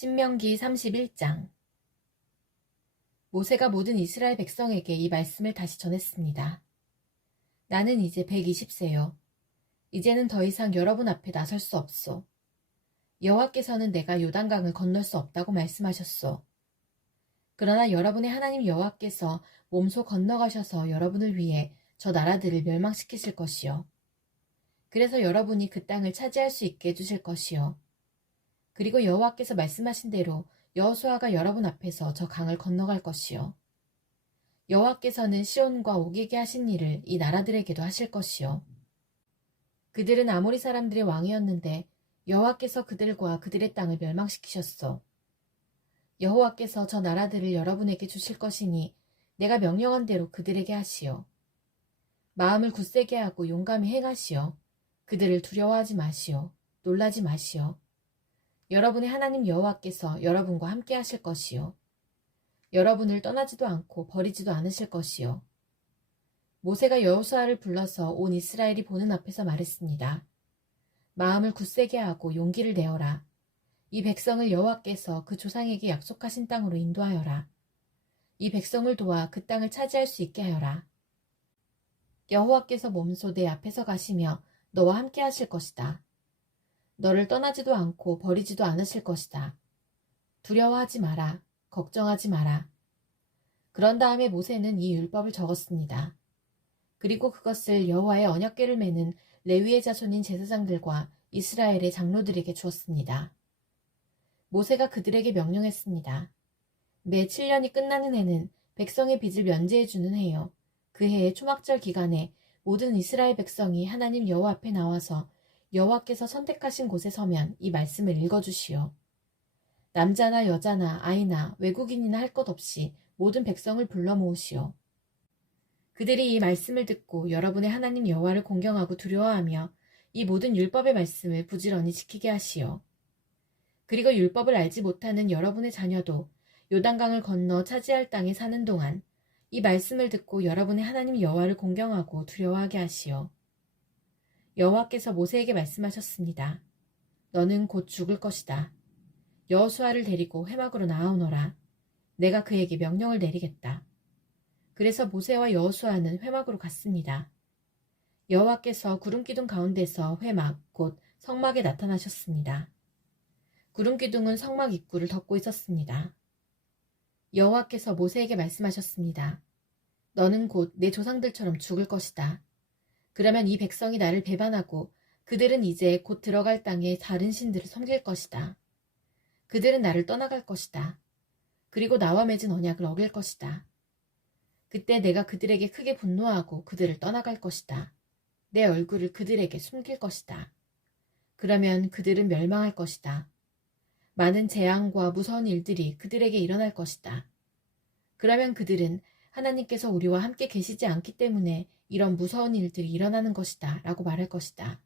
신명기 31장. 모세가 모든 이스라엘 백성에게 이 말씀을 다시 전했습니다. 나는 이제 120세요. 이제는 더 이상 여러분 앞에 나설 수 없소. 여호와께서는 내가 요단강을 건널 수 없다고 말씀하셨소. 그러나 여러분의 하나님 여호와께서 몸소 건너가셔서 여러분을 위해 저 나라들을 멸망시키실 것이요. 그래서 여러분이 그 땅을 차지할 수 있게 해주실 것이요. 그리고 여호와께서 말씀하신 대로 여호수아가 여러분 앞에서 저 강을 건너갈 것이요. 여호와께서는 시온과 오기게 하신 일을 이 나라들에게도 하실 것이요. 그들은 아모리 사람들의 왕이었는데 여호와께서 그들과 그들의 땅을 멸망시키셨소. 여호와께서 저 나라들을 여러분에게 주실 것이니 내가 명령한 대로 그들에게 하시오. 마음을 굳세게 하고 용감히 행하시오. 그들을 두려워하지 마시오. 놀라지 마시오. 여러분의 하나님 여호와께서 여러분과 함께 하실 것이요. 여러분을 떠나지도 않고 버리지도 않으실 것이요. 모세가 여호수아를 불러서 온 이스라엘이 보는 앞에서 말했습니다. 마음을 굳세게 하고 용기를 내어라. 이 백성을 여호와께서 그 조상에게 약속하신 땅으로 인도하여라. 이 백성을 도와 그 땅을 차지할 수 있게 하여라. 여호와께서 몸소 내 앞에서 가시며 너와 함께 하실 것이다. 너를 떠나지도 않고 버리지도 않으실 것이다. 두려워하지 마라. 걱정하지 마라. 그런 다음에 모세는 이 율법을 적었습니다. 그리고 그것을 여호와의 언약궤를 매는 레위의 자손인 제사장들과 이스라엘의 장로들에게 주었습니다. 모세가 그들에게 명령했습니다. 매 7년이 끝나는 해는 백성의 빚을 면제해주는 해요. 그 해의 초막절 기간에 모든 이스라엘 백성이 하나님 여호와 앞에 나와서 여호와께서 선택하신 곳에 서면 이 말씀을 읽어주시오. 남자나 여자나 아이나 외국인이나 할 것 없이 모든 백성을 불러 모으시오. 그들이 이 말씀을 듣고 여러분의 하나님 여호와를 공경하고 두려워하며 이 모든 율법의 말씀을 부지런히 지키게 하시오. 그리고 율법을 알지 못하는 여러분의 자녀도 요단강을 건너 차지할 땅에 사는 동안 이 말씀을 듣고 여러분의 하나님 여호와를 공경하고 두려워하게 하시오. 여호와께서 모세에게 말씀하셨습니다. 너는 곧 죽을 것이다. 여호수아를 데리고 회막으로 나아오너라. 내가 그에게 명령을 내리겠다. 그래서 모세와 여호수아는 회막으로 갔습니다. 여호와께서 구름기둥 가운데서 회막 곧 성막에 나타나셨습니다. 구름기둥은 성막 입구를 덮고 있었습니다. 여호와께서 모세에게 말씀하셨습니다. 너는 곧 내 조상들처럼 죽을 것이다. 그러면 이 백성이 나를 배반하고 그들은 이제 곧 들어갈 땅에 다른 신들을 섬길 것이다. 그들은 나를 떠나갈 것이다. 그리고 나와 맺은 언약을 어길 것이다. 그때 내가 그들에게 크게 분노하고 그들을 떠나갈 것이다. 내 얼굴을 그들에게 숨길 것이다. 그러면 그들은 멸망할 것이다. 많은 재앙과 무서운 일들이 그들에게 일어날 것이다. 그러면 그들은 하나님께서 우리와 함께 계시지 않기 때문에 이런 무서운 일들이 일어나는 것이다 라고 말할 것이다.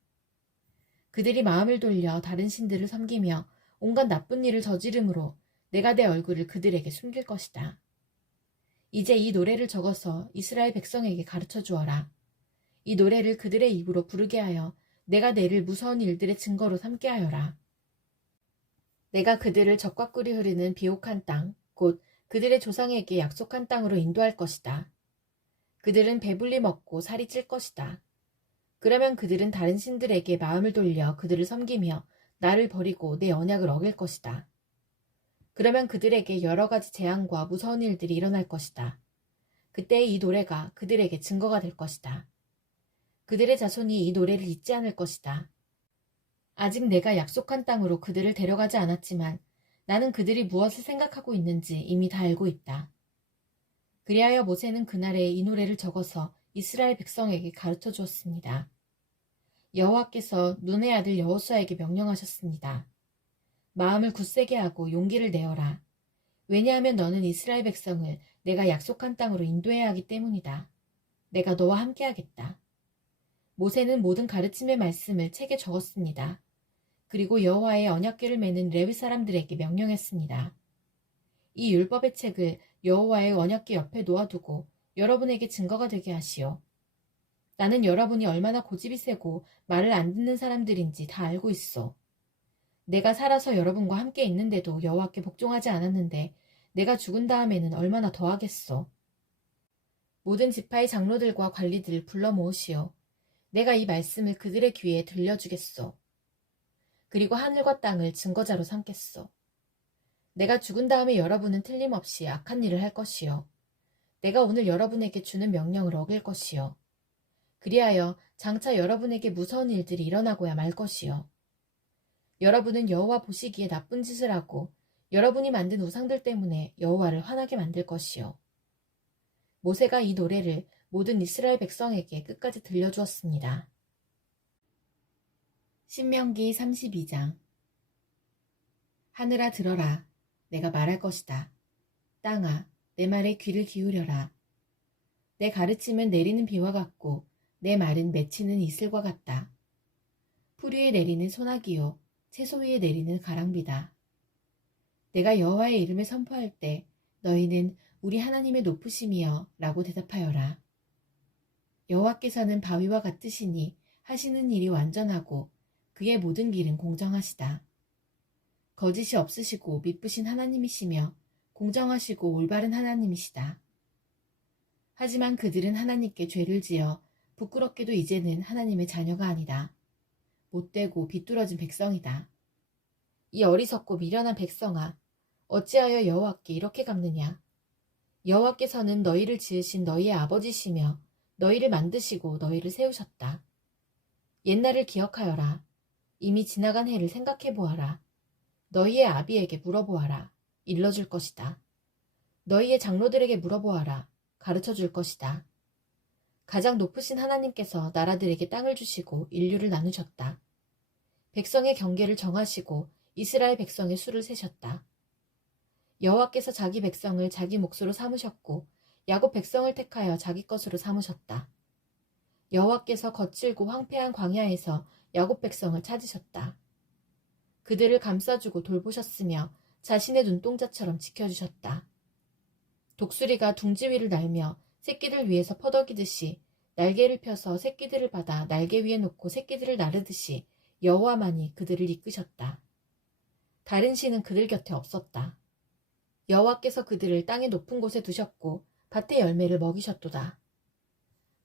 그들이 마음을 돌려 다른 신들을 섬기며 온갖 나쁜 일을 저지름으로 내가 내 얼굴을 그들에게 숨길 것이다. 이제 이 노래를 적어서 이스라엘 백성에게 가르쳐 주어라. 이 노래를 그들의 입으로 부르게 하여 내가 내릴 무서운 일들의 증거로 삼게 하여라. 내가 그들을 적과 꿀이 흐르는 비옥한 땅, 곧 그들의 조상에게 약속한 땅으로 인도할 것이다. 그들은 배불리 먹고 살이 찔 것이다. 그러면 그들은 다른 신들에게 마음을 돌려 그들을 섬기며 나를 버리고 내 언약을 어길 것이다. 그러면 그들에게 여러 가지 재앙과 무서운 일들이 일어날 것이다. 그때 이 노래가 그들에게 증거가 될 것이다. 그들의 자손이 이 노래를 잊지 않을 것이다. 아직 내가 약속한 땅으로 그들을 데려가지 않았지만 나는 그들이 무엇을 생각하고 있는지 이미 다 알고 있다. 그리하여 모세는 그날에 이 노래를 적어서 이스라엘 백성에게 가르쳐 주었습니다. 여호와께서 눈의 아들 여호수아에게 명령하셨습니다. 마음을 굳세게 하고 용기를 내어라. 왜냐하면 너는 이스라엘 백성을 내가 약속한 땅으로 인도해야 하기 때문이다. 내가 너와 함께 하겠다. 모세는 모든 가르침의 말씀을 책에 적었습니다. 그리고 여호와의 언약궤를 매는 레위 사람들에게 명령했습니다. 이 율법의 책을 여호와의 언약궤 옆에 놓아두고 여러분에게 증거가 되게 하시오. 나는 여러분이 얼마나 고집이 세고 말을 안 듣는 사람들인지 다 알고 있어. 내가 살아서 여러분과 함께 있는데도 여호와께 복종하지 않았는데 내가 죽은 다음에는 얼마나 더하겠소. 모든 지파의 장로들과 관리들을 불러 모으시오. 내가 이 말씀을 그들의 귀에 들려주겠소. 그리고 하늘과 땅을 증거자로 삼겠소. 내가 죽은 다음에 여러분은 틀림없이 악한 일을 할 것이요. 내가 오늘 여러분에게 주는 명령을 어길 것이요. 그리하여 장차 여러분에게 무서운 일들이 일어나고야 말 것이요. 여러분은 여호와 보시기에 나쁜 짓을 하고 여러분이 만든 우상들 때문에 여호와를 화나게 만들 것이요. 모세가 이 노래를 모든 이스라엘 백성에게 끝까지 들려주었습니다. 신명기 32장. 하늘아 들어라. 내가 말할 것이다. 땅아 내 말에 귀를 기울여라. 내 가르침은 내리는 비와 같고 내 말은 맺히는 이슬과 같다. 풀 위에 내리는 소나기요 채소 위에 내리는 가랑비다. 내가 여호와의 이름을 선포할 때 너희는 우리 하나님의 높으심이여 라고 대답하여라. 여호와께서는 바위와 같으시니 하시는 일이 완전하고 그의 모든 길은 공정하시다. 거짓이 없으시고 미쁘신 하나님이시며 공정하시고 올바른 하나님이시다. 하지만 그들은 하나님께 죄를 지어 부끄럽게도 이제는 하나님의 자녀가 아니다. 못되고 비뚤어진 백성이다. 이 어리석고 미련한 백성아, 어찌하여 여호와께 이렇게 갚느냐? 여호와께서는 너희를 지으신 너희의 아버지시며 너희를 만드시고 너희를 세우셨다. 옛날을 기억하여라. 이미 지나간 해를 생각해 보아라. 너희의 아비에게 물어보아라. 일러줄 것이다. 너희의 장로들에게 물어보아라. 가르쳐 줄 것이다. 가장 높으신 하나님께서 나라들에게 땅을 주시고 인류를 나누셨다. 백성의 경계를 정하시고 이스라엘 백성의 수를 세셨다. 여호와께서 자기 백성을 자기 몫으로 삼으셨고 야곱 백성을 택하여 자기 것으로 삼으셨다. 여호와께서 거칠고 황폐한 광야에서 야곱 백성을 찾으셨다. 그들을 감싸주고 돌보셨으며 자신의 눈동자처럼 지켜주셨다. 독수리가 둥지 위를 날며 새끼들 위에서 퍼덕이듯이 날개를 펴서 새끼들을 받아 날개 위에 놓고 새끼들을 나르듯이 여호와만이 그들을 이끄셨다. 다른 신은 그들 곁에 없었다. 여호와께서 그들을 땅의 높은 곳에 두셨고 밭의 열매를 먹이셨도다.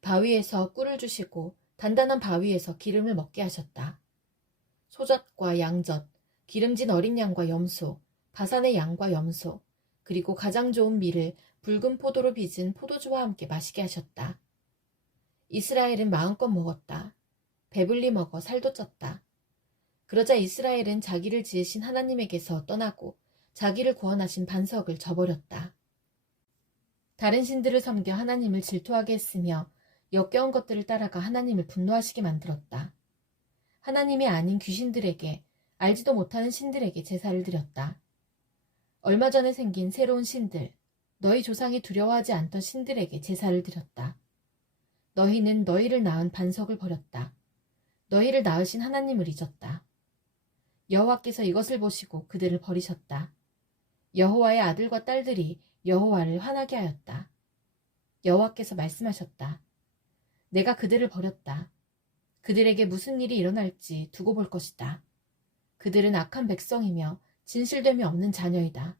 바위에서 꿀을 주시고 단단한 바위에서 기름을 먹게 하셨다. 소젖과 양젖, 기름진 어린 양과 염소, 바산의 양과 염소, 그리고 가장 좋은 밀을 붉은 포도로 빚은 포도주와 함께 마시게 하셨다. 이스라엘은 마음껏 먹었다. 배불리 먹어 살도 쪘다. 그러자 이스라엘은 자기를 지으신 하나님에게서 떠나고 자기를 구원하신 반석을 저버렸다. 다른 신들을 섬겨 하나님을 질투하게 했으며 역겨운 것들을 따라가 하나님을 분노하시게 만들었다. 하나님이 아닌 귀신들에게, 알지도 못하는 신들에게 제사를 드렸다. 얼마 전에 생긴 새로운 신들, 너희 조상이 두려워하지 않던 신들에게 제사를 드렸다. 너희는 너희를 낳은 반석을 버렸다. 너희를 낳으신 하나님을 잊었다. 여호와께서 이것을 보시고 그들을 버리셨다. 여호와의 아들과 딸들이 여호와를 화나게 하였다. 여호와께서 말씀하셨다. 내가 그들을 버렸다. 그들에게 무슨 일이 일어날지 두고 볼 것이다. 그들은 악한 백성이며 진실됨이 없는 자녀이다.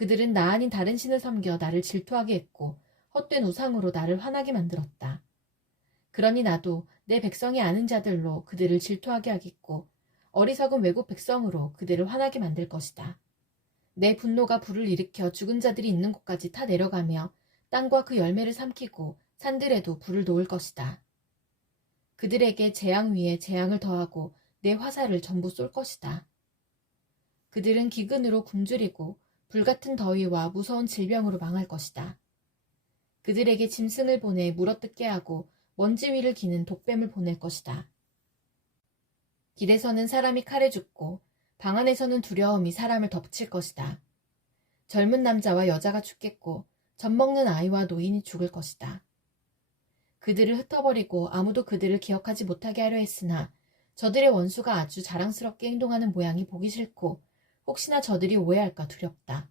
그들은 나 아닌 다른 신을 섬겨 나를 질투하게 했고 헛된 우상으로 나를 화나게 만들었다. 그러니 나도 내 백성이 아는 자들로 그들을 질투하게 하겠고 어리석은 외국 백성으로 그들을 화나게 만들 것이다. 내 분노가 불을 일으켜 죽은 자들이 있는 곳까지 타 내려가며 땅과 그 열매를 삼키고 산들에도 불을 놓을 것이다. 그들에게 재앙 위에 재앙을 더하고 내 화살을 전부 쏠 것이다. 그들은 기근으로 굶주리고 불같은 더위와 무서운 질병으로 망할 것이다. 그들에게 짐승을 보내 물어뜯게 하고 먼지 위를 기는 독뱀을 보낼 것이다. 길에서는 사람이 칼에 죽고 방 안에서는 두려움이 사람을 덮칠 것이다. 젊은 남자와 여자가 죽겠고 젖 먹는 아이와 노인이 죽을 것이다. 그들을 흩어버리고 아무도 그들을 기억하지 못하게 하려 했으나 저들의 원수가 아주 자랑스럽게 행동하는 모양이 보기 싫고 혹시나 저들이 오해할까 두렵다.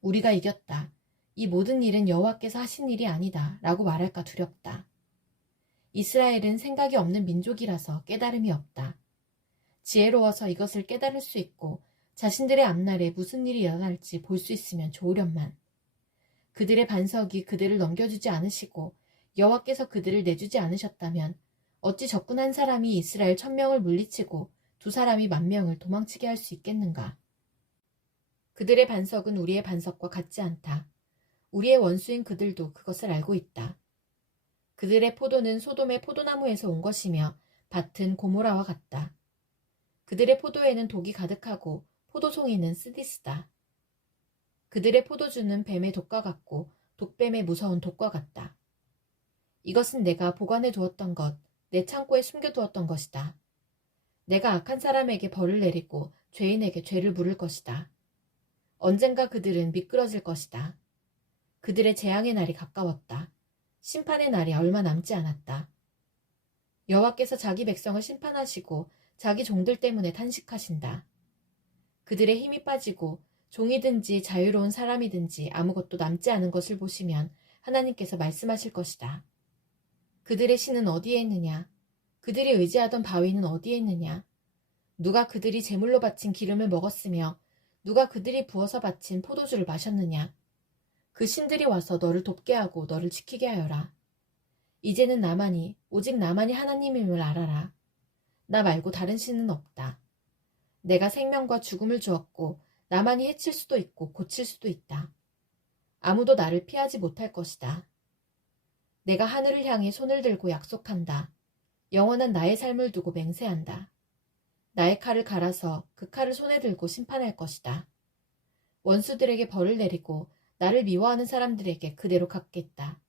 우리가 이겼다. 이 모든 일은 여호와께서 하신 일이 아니다 라고 말할까 두렵다. 이스라엘은 생각이 없는 민족이라서 깨달음이 없다. 지혜로워서 이것을 깨달을 수 있고 자신들의 앞날에 무슨 일이 일어날지 볼 수 있으면 좋으련만. 그들의 반석이 그들을 넘겨주지 않으시고 여호와께서 그들을 내주지 않으셨다면 어찌 적군 한 사람이 이스라엘 1000명을 물리치고 2사람이 10,000명을 도망치게 할 수 있겠는가. 그들의 반석은 우리의 반석과 같지 않다. 우리의 원수인 그들도 그것을 알고 있다. 그들의 포도는 소돔의 포도나무에서 온 것이며 밭은 고모라와 같다. 그들의 포도에는 독이 가득하고 포도송이는 스디스다. 그들의 포도주는 뱀의 독과 같고 독뱀의 무서운 독과 같다. 이것은 내가 보관해 두었던 것, 내 창고에 숨겨두었던 것이다. 내가 악한 사람에게 벌을 내리고 죄인에게 죄를 물을 것이다. 언젠가 그들은 미끄러질 것이다. 그들의 재앙의 날이 가까웠다. 심판의 날이 얼마 남지 않았다. 여호와께서 자기 백성을 심판하시고 자기 종들 때문에 탄식하신다. 그들의 힘이 빠지고 종이든지 자유로운 사람이든지 아무것도 남지 않은 것을 보시면 하나님께서 말씀하실 것이다. 그들의 신은 어디에 있느냐? 그들이 의지하던 바위는 어디에 있느냐? 누가 그들이 제물로 바친 기름을 먹었으며 누가 그들이 부어서 바친 포도주를 마셨느냐? 그 신들이 와서 너를 돕게 하고 너를 지키게 하여라. 이제는 나만이 오직 나만이 하나님임을 알아라. 나 말고 다른 신은 없다. 내가 생명과 죽음을 주었고 나만이 해칠 수도 있고 고칠 수도 있다. 아무도 나를 피하지 못할 것이다. 내가 하늘을 향해 손을 들고 약속한다. 영원한 나의 삶을 두고 맹세한다. 나의 칼을 갈아서 그 칼을 손에 들고 심판할 것이다. 원수들에게 벌을 내리고 나를 미워하는 사람들에게 그대로 갚겠다.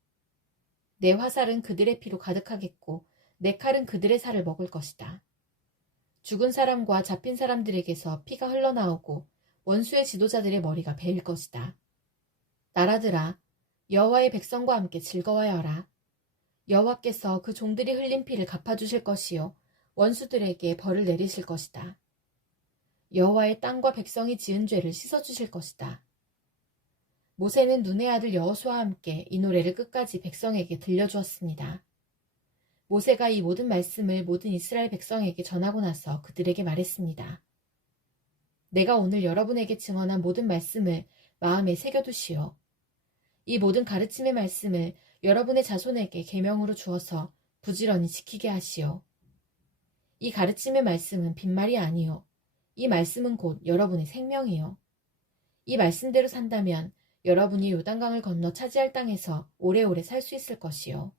내 화살은 그들의 피로 가득하겠고 내 칼은 그들의 살을 먹을 것이다. 죽은 사람과 잡힌 사람들에게서 피가 흘러나오고 원수의 지도자들의 머리가 베일 것이다. 나라들아, 여호와의 백성과 함께 즐거워하여라. 여호와께서 그 종들이 흘린 피를 갚아주실 것이요 원수들에게 벌을 내리실 것이다. 여호와의 땅과 백성이 지은 죄를 씻어주실 것이다. 모세는 눈의 아들 여호수아와 함께 이 노래를 끝까지 백성에게 들려주었습니다. 모세가 이 모든 말씀을 모든 이스라엘 백성에게 전하고 나서 그들에게 말했습니다. 내가 오늘 여러분에게 증언한 모든 말씀을 마음에 새겨두시오. 이 모든 가르침의 말씀을 여러분의 자손에게 계명으로 주어서 부지런히 지키게 하시오. 이 가르침의 말씀은 빈말이 아니오. 이 말씀은 곧 여러분의 생명이요. 이 말씀대로 산다면 여러분이 요단강을 건너 차지할 땅에서 오래오래 살 수 있을 것이요.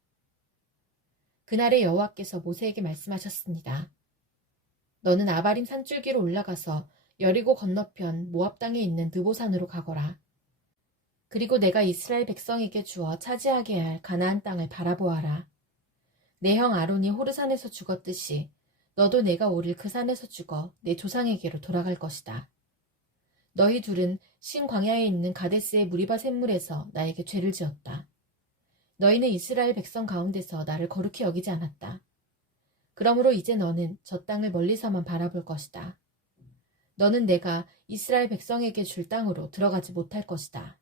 그날에 여호와께서 모세에게 말씀하셨습니다. 너는 아바림 산줄기로 올라가서 여리고 건너편 모압 땅에 있는 느보산으로 가거라. 그리고 내가 이스라엘 백성에게 주어 차지하게 할 가나안 땅을 바라보아라. 내 형 아론이 호르산에서 죽었듯이 너도 내가 오를 그 산에서 죽어 내 조상에게로 돌아갈 것이다. 너희 둘은 신 광야에 있는 가데스의 무리바 샘물에서 나에게 죄를 지었다. 너희는 이스라엘 백성 가운데서 나를 거룩히 여기지 않았다. 그러므로 이제 너는 저 땅을 멀리서만 바라볼 것이다. 너는 내가 이스라엘 백성에게 줄 땅으로 들어가지 못할 것이다.